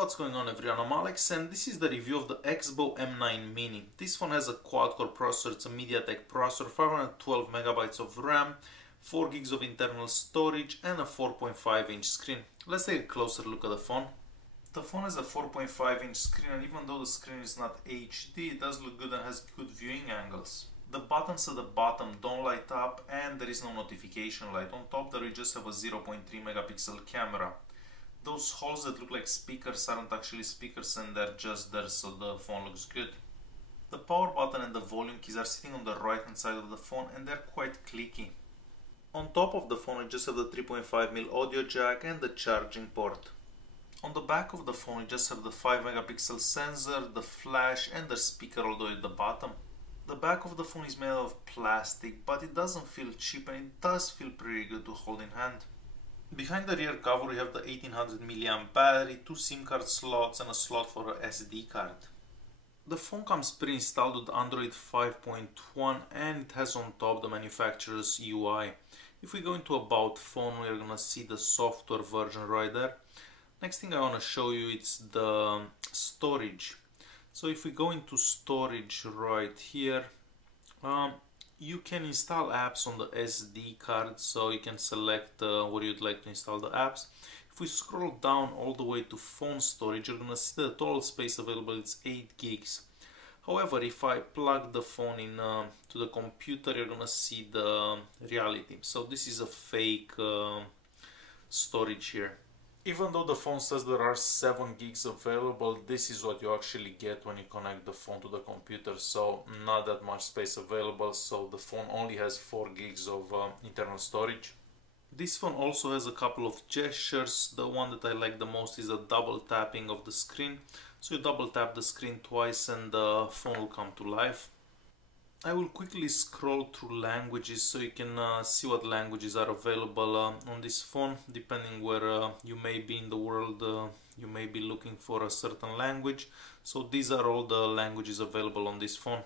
What's going on everyone, I'm Alex and this is the review of the Expo M9 Mini. This phone has a quad-core processor, it's a MediaTek processor, 512 megabytes of RAM, 4 gigs of internal storage and a 4.5-inch screen. Let's take a closer look at the phone. The phone has a 4.5-inch screen and even though the screen is not HD, it does look good and has good viewing angles. The buttons at the bottom don't light up and there is no notification light. On top there we just have a 0.3 megapixel camera. Those holes that look like speakers aren't actually speakers and they're just there, so the phone looks good. The power button and the volume keys are sitting on the right hand side of the phone and they're quite clicky. On top of the phone we just have the 3.5mm audio jack and the charging port. On the back of the phone we just have the 5 megapixel sensor, the flash and the speaker all the way at the bottom. The back of the phone is made out of plastic, but it doesn't feel cheap and it does feel pretty good to hold in hand. Behind the rear cover we have the 1800 mAh battery, 2 SIM card slots and a slot for a SD card. The phone comes pre-installed with Android 5.1 and it has on top the manufacturer's UI. If we go into About Phone we are gonna see the software version right there. Next thing I want to show you is the storage. So if we go into storage right here, you can install apps on the SD card, so you can select where you'd like to install the apps. If we scroll down all the way to phone storage, you're gonna see the total space available is 8 gigs. However, if I plug the phone in to the computer, you're gonna see the reality. So this is a fake storage here. Even though the phone says there are 7 gigs available, this is what you actually get when you connect the phone to the computer, so not that much space available, so the phone only has 4 gigs of internal storage. This phone also has a couple of gestures. The one that I like the most is the double tapping of the screen. So you double tap the screen twice and the phone will come to life. I will quickly scroll through languages so you can see what languages are available on this phone. Depending where you may be in the world, you may be looking for a certain language. So these are all the languages available on this phone.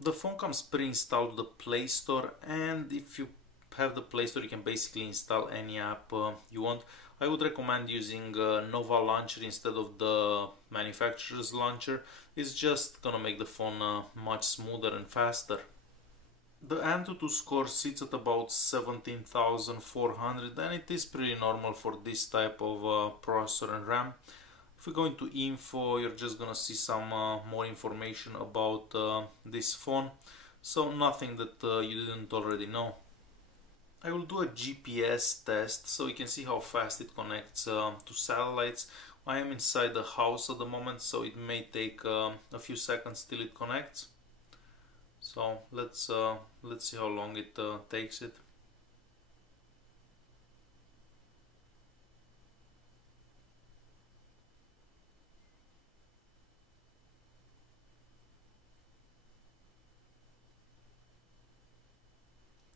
The phone comes pre-installed with the Play Store, and if you have the Play Store you can basically install any app you want. I would recommend using Nova Launcher instead of the manufacturer's launcher. It's just gonna make the phone much smoother and faster. The Antutu score sits at about 17,400 and it is pretty normal for this type of processor and RAM. If we go into info, you're just gonna see some more information about this phone, so nothing that you didn't already know. I will do a GPS test so you can see how fast it connects to satellites. I am inside the house at the moment, so it may take a few seconds till it connects. So let's see how long it takes it.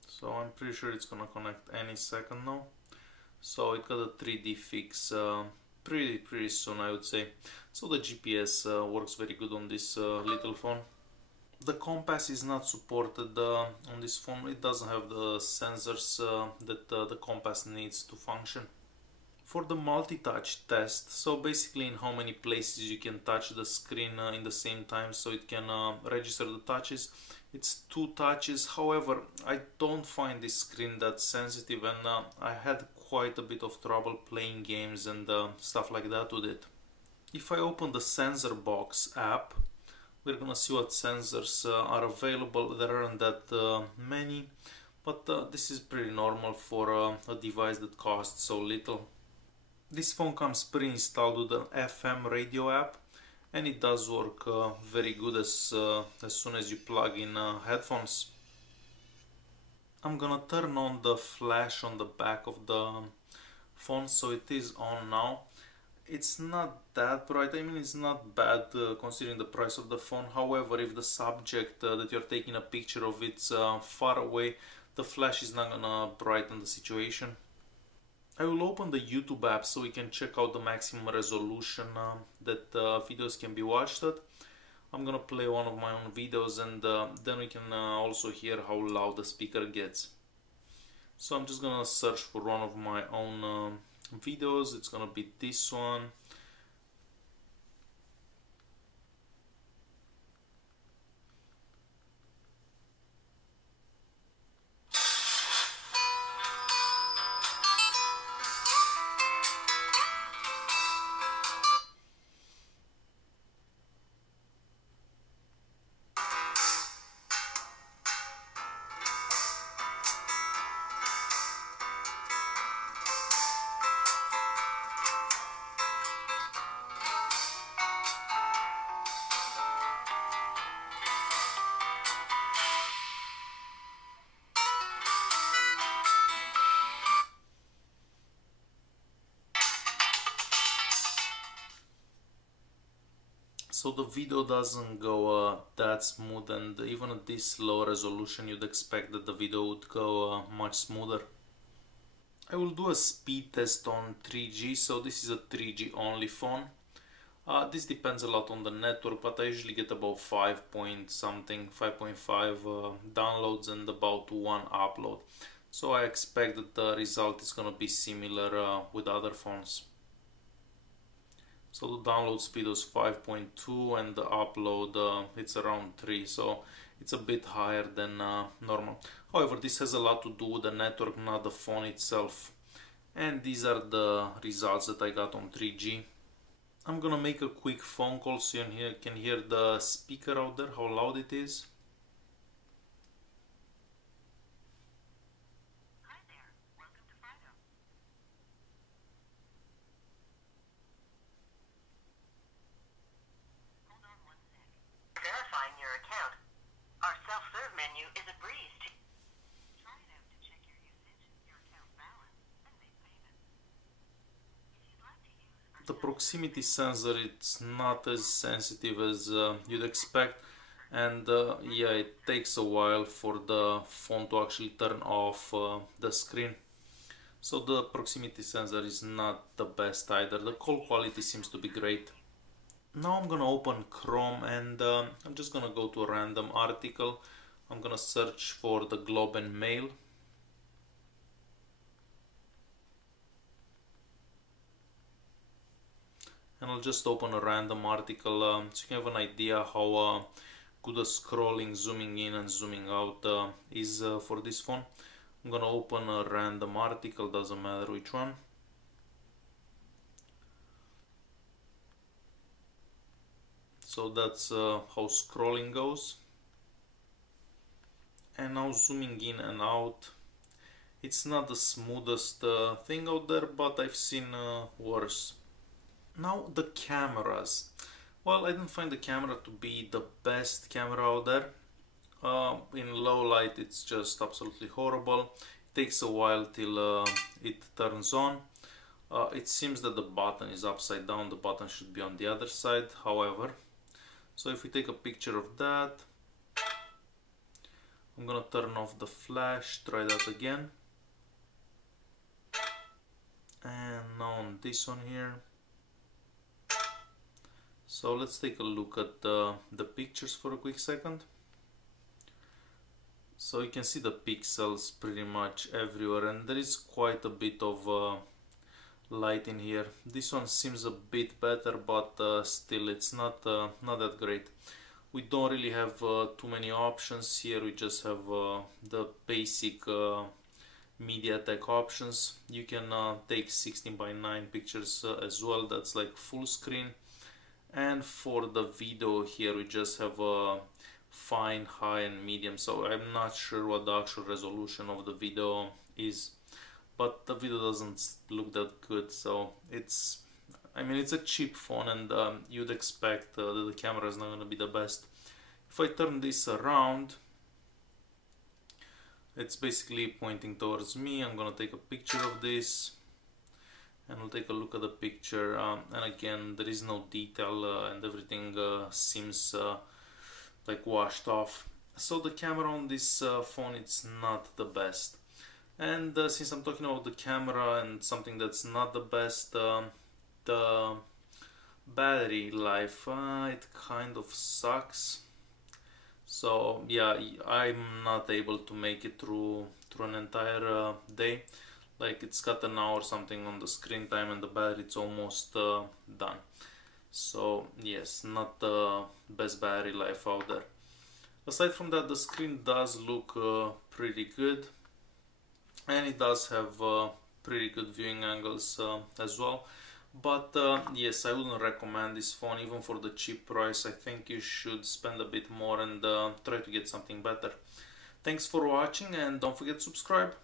So I'm pretty sure it's gonna connect any second now. So it got a 3D fix pretty soon, I would say. So the GPS works very good on this little phone. The compass is not supported on this phone. It doesn't have the sensors that the compass needs to function. For the multi-touch test, so basically in how many places you can touch the screen in the same time so it can register the touches, it's 2 touches. However, I don't find this screen that sensitive and I had quite a bit of trouble playing games and stuff like that with it. If I open the Sensor Box app, we're gonna see what sensors are available. There aren't that many, but this is pretty normal for a device that costs so little. This phone comes pre-installed with an FM radio app and it does work very good as soon as you plug in headphones. I'm gonna turn on the flash on the back of the phone, so it is on now. It's not that bright, I mean it's not bad considering the price of the phone. However, if the subject that you're taking a picture of it's far away, the flash is not gonna brighten the situation. I will open the YouTube app so we can check out the maximum resolution that videos can be watched at. I'm gonna play one of my own videos and then we can also hear how loud the speaker gets. So I'm just gonna search for one of my own videos. It's gonna be this one. So the video doesn't go that smooth, and even at this low resolution you'd expect that the video would go much smoother. I will do a speed test on 3G, so this is a 3G only phone. This depends a lot on the network, but I usually get about 5.5 downloads and about 1 upload. So I expect that the result is gonna be similar with other phones. So the download speed was 5.2 and the upload it's around 3, so it's a bit higher than normal. However, this has a lot to do with the network, not the phone itself. And these are the results that I got on 3G. I'm gonna make a quick phone call so you can hear the speaker out there, how loud it is. Hi there, welcome to Fido. Hold on one sec. Verifying your account. Our self-serve menu is a breeze. Try it out to check your usage, your account balance, and make payments. If you'd like to use our The proximity sensor, it's not as sensitive as you'd expect, and yeah, it takes a while for the phone to actually turn off the screen. So the proximity sensor is not the best either. The call quality seems to be great. Now I'm gonna open Chrome and I'm just gonna go to a random article. I'm gonna search for the Globe and Mail. And I'll just open a random article so you can have an idea how good the scrolling, zooming in and zooming out is for this phone. I'm gonna open a random article, doesn't matter which one. So that's how scrolling goes. And now zooming in and out. It's not the smoothest thing out there, but I've seen worse. Now the cameras. Well, I didn't find the camera to be the best camera out there. In low light it's just absolutely horrible. It takes a while till it turns on. It seems that the button is upside down. The button should be on the other side, however. So if we take a picture of that, I'm gonna turn off the flash, try that again. And now on this one here. So let's take a look at the pictures for a quick second. So you can see the pixels pretty much everywhere, and there is quite a bit of light in here. This one seems a bit better, but still it's not that great. We don't really have too many options here. We just have the basic MediaTek options. You can take 16:9 pictures as well. That's like full screen. And for the video here we just have fine, high and medium, so I'm not sure what the actual resolution of the video is, but the video doesn't look that good. So it's, I mean, it's a cheap phone, and you'd expect that the camera is not going to be the best. If I turn this around, it's basically pointing towards me. I'm going to take a picture of this and we'll take a look at the picture, and again there is no detail and everything seems like washed off. So the camera on this phone, it's not the best. And since I'm talking about the camera and something that's not the best, the battery life, it kind of sucks. So yeah, I'm not able to make it through an entire day. Like it's got an hour or something on the screen time and the battery it's almost done. So yes, not the best battery life out there. Aside from that, the screen does look pretty good, and it does have pretty good viewing angles as well. But yes, I wouldn't recommend this phone even for the cheap price. I think you should spend a bit more and try to get something better. Thanks for watching, and don't forget to subscribe.